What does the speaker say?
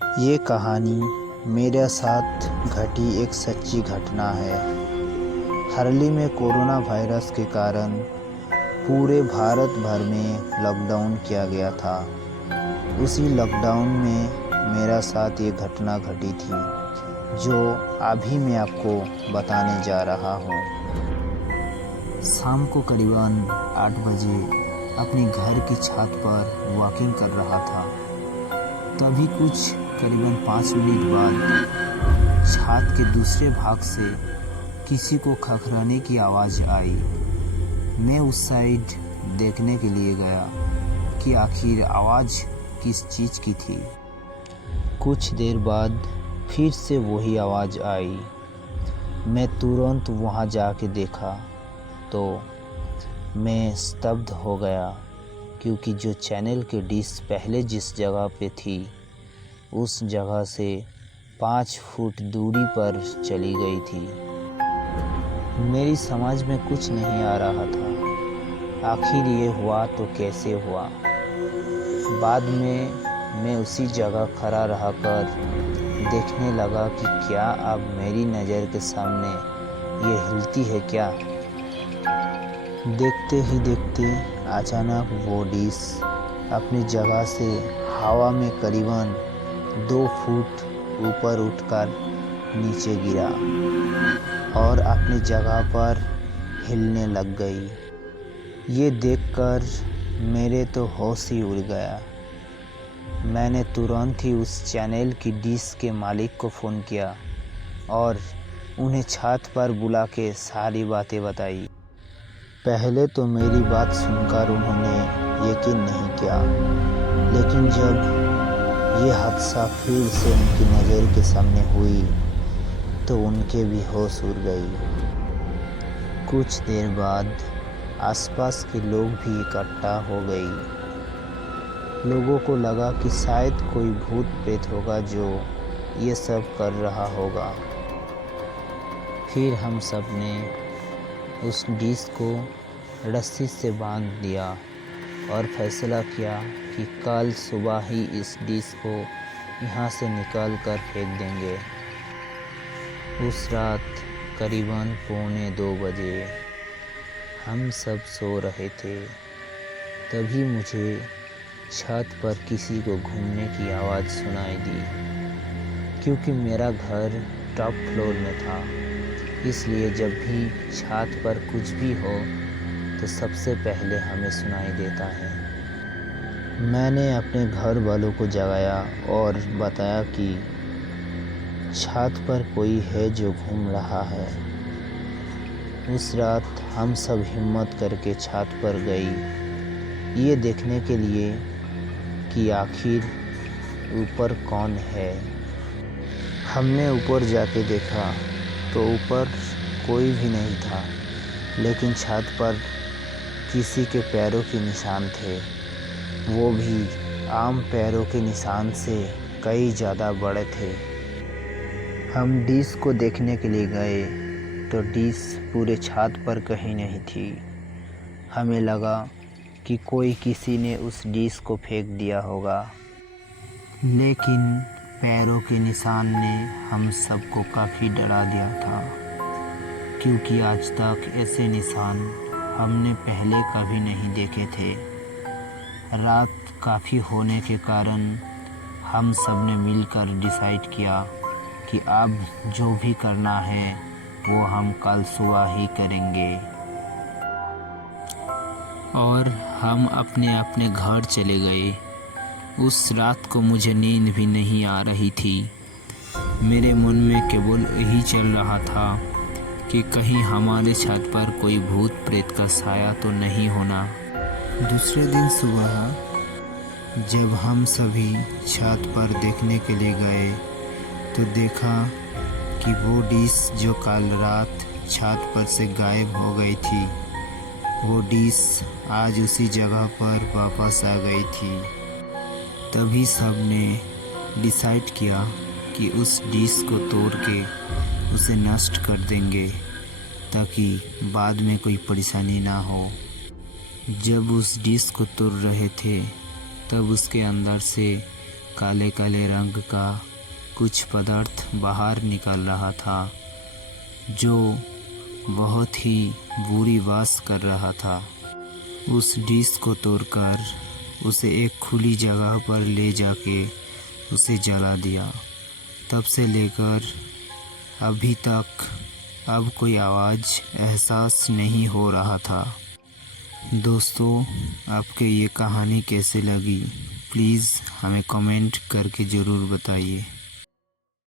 ये कहानी मेरे साथ घटी एक सच्ची घटना है। हाल ही में कोरोना वायरस के कारण पूरे भारत भर में लॉकडाउन किया गया था। उसी लॉकडाउन में मेरा साथ ये घटना घटी थी जो अभी मैं आपको बताने जा रहा हूँ। शाम को करीबन 8 बजे अपने घर की छत पर वॉकिंग कर रहा था। तभी कुछ करीबन 5 मिनट बाद छत के दूसरे भाग से किसी को खखराने की आवाज़ आई। मैं उस साइड देखने के लिए गया कि आखिर आवाज़ किस चीज़ की थी। कुछ देर बाद फिर से वही आवाज़ आई। मैं तुरंत वहाँ जाके देखा तो मैं स्तब्ध हो गया, क्योंकि जो चैनल की डिश पहले जिस जगह पे थी उस जगह से 5 फुट दूरी पर चली गई थी। मेरी समझ में कुछ नहीं आ रहा था आखिर ये हुआ तो कैसे हुआ। बाद में मैं उसी जगह खड़ा रहकर देखने लगा कि क्या अब मेरी नज़र के सामने ये हिलती है क्या। देखते ही देखते अचानक वो डिश अपनी जगह से हवा में करीबन 2 फुट ऊपर उठकर नीचे गिरा और अपनी जगह पर हिलने लग गई। ये देखकर मेरे तो होश ही उड़ गया। मैंने तुरंत ही उस चैनल की डिश के मालिक को फ़ोन किया और उन्हें छत पर बुला के सारी बातें बताई। पहले तो मेरी बात सुनकर उन्होंने यकीन नहीं किया, लेकिन जब ये हादसा फिर से उनकी नज़र के सामने हुई तो उनके भी होश उड़ गई। कुछ देर बाद आसपास के लोग भी इकट्ठा हो गई। लोगों को लगा कि शायद कोई भूत प्रेत होगा जो ये सब कर रहा होगा। फिर हम सब ने उस डिश को रस्सी से बांध दिया और फैसला किया कि कल सुबह ही इस डिश को यहाँ से निकाल कर फेंक देंगे। उस रात करीबन 1:45 बजे हम सब सो रहे थे। तभी मुझे छत पर किसी को घूमने की आवाज़ सुनाई दी। क्योंकि मेरा घर टॉप फ्लोर में था, इसलिए जब भी छत पर कुछ भी हो तो सबसे पहले हमें सुनाई देता है। मैंने अपने घर वालों को जगाया और बताया कि छत पर कोई है जो घूम रहा है। उस रात हम सब हिम्मत करके छत पर गई, ये देखने के लिए कि आखिर ऊपर कौन है। हमने ऊपर जाके देखा तो ऊपर कोई भी नहीं था, लेकिन छत पर किसी के पैरों के निशान थे, वो भी आम पैरों के निशान से कई ज़्यादा बड़े थे। हम डिश को देखने के लिए गए तो डिश पूरे छत पर कहीं नहीं थी। हमें लगा कि कोई किसी ने उस डिश को फेंक दिया होगा, लेकिन पैरों के निशान ने हम सबको काफ़ी डरा दिया था, क्योंकि आज तक ऐसे निशान हमने पहले कभी नहीं देखे थे। रात काफ़ी होने के कारण हम सब ने मिलकर डिसाइड किया कि अब जो भी करना है वो हम कल सुबह ही करेंगे। और हम अपने अपने घर चले गए। उस रात को मुझे नींद भी नहीं आ रही थी। मेरे मन में केवल यही चल रहा था कि कहीं हमारे छत पर कोई भूत प्रेत का साया तो नहीं होना। दूसरे दिन सुबह जब हम सभी छत पर देखने के लिए गए तो देखा कि वो डिश जो कल रात छत पर से गायब हो गई थी, वो डिश आज उसी जगह पर वापस आ गई थी। तभी सब ने डिसाइड किया कि उस डिश को तोड़ के उसे नष्ट कर देंगे, ताकि बाद में कोई परेशानी ना हो। जब उस डिश को तोड़ रहे थे तब उसके अंदर से काले काले रंग का कुछ पदार्थ बाहर निकल रहा था जो बहुत ही बुरी वास कर रहा था। उस डिश को तोड़कर उसे एक खुली जगह पर ले जाके उसे जला दिया। तब से लेकर अभी तक अब कोई आवाज़ एहसास नहीं हो रहा था। दोस्तों, आपके ये कहानी कैसे लगी प्लीज़ हमें कमेंट करके ज़रूर बताइए।